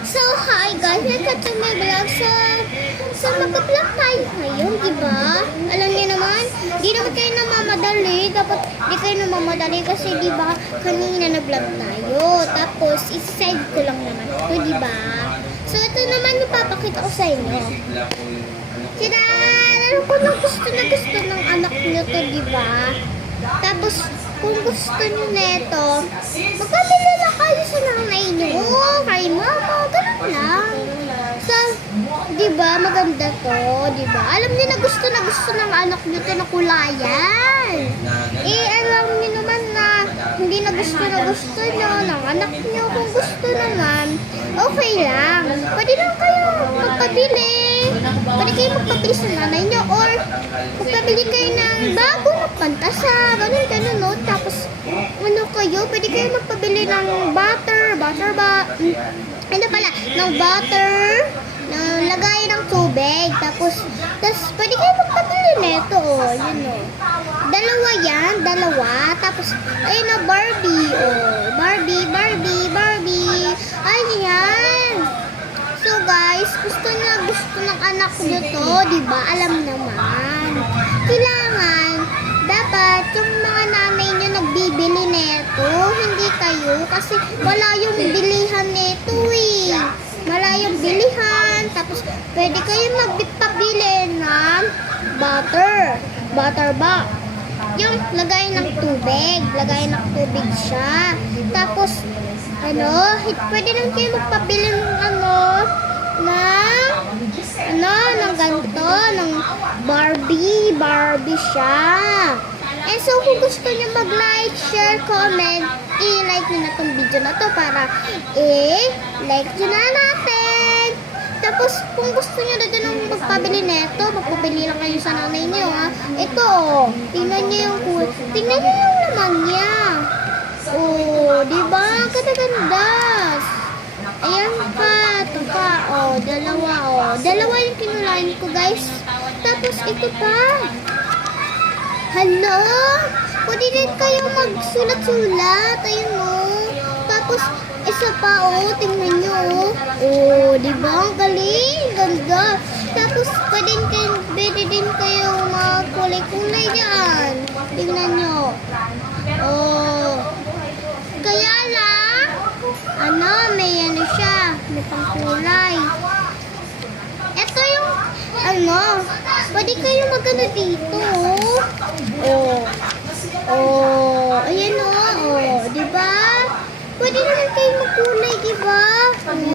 So, hi guys, welcome to my vlog. So mag-vlog tayo ngayon, diba? Alam niyo naman, di naman kayo namamadali. Dapat di kayo namamadali kasi diba, kanina na-vlog tayo. Tapos, isa-side ko lang naman ito, diba? So, ito naman ipapakita ko sa inyo. Sila, alam ko na gusto ng anak niyo to, diba? Tapos, kung gusto niyo neto, magpabili lang kayo sa nanay niyo, kay mama, ganun lang. So, diba, maganda to, diba? Alam niyo na gusto ng anak niyo to na kulayan. Eh, alam niyo naman na hindi na gusto niyo ng anak niyo. Kung gusto naman, okay lang. Pwede lang kayo magpabili. Pwede kayo magpabili sa nanay niyo or magpabili kayo ng bago na pantasa. Ganun, no? Tapos, pwede kayo magpabili ng butter na lagay ng tubig. Tapos pwede kayo magpabili nito, oh. Yun, oh. Dalawa. Tapos, ayun na, Barbie, oh. Barbie. Ayan. So, guys, gusto ng anak nyo to, diba? Alam naman. Kailangan, dapat, yung mga nanay nyo nagbibili neto, hindi kayo, kasi wala yung bilihan neto, eh. Wala yung bilihan. Tapos, pwede kayo magpabili ng butter ba? Yung lagay ng tubig siya. Tapos, pwede lang kayo magpabili ng ganito, ng Barbie siya. And so, kung gusto nyo mag-like, share, comment, i-like nyo na tong video na to para i-like nyo na natin. Tapos, kung gusto nyo na dyan ang magpabili neto, magpabili lang kayo sa nanay nyo, ha. Ito, oh. Tingnan nyo yung laman niya. Oh, diba? Ganda-ganda. Ayan pa. Ito pa. Oh, dalawa, oh. Dalawa yung kinulain ko, guys. Tapos, ito pa. Hello? Pwede din kayo magsulat-sulat. Ayun, oh. Tapos, isa pa, oh. Tingnan nyo, oh. Oh, diba? Ang galing. Ganda. Tapos, pwede din kayo magkulay-kulay dyan. Tingnan nyo. Oh. Kaya lang, may siya. May pangkulay. Ito yung, pwede kayo magano dito, oh. Ayan, oh. Diba? Pwede naman kayo magkulay, diba?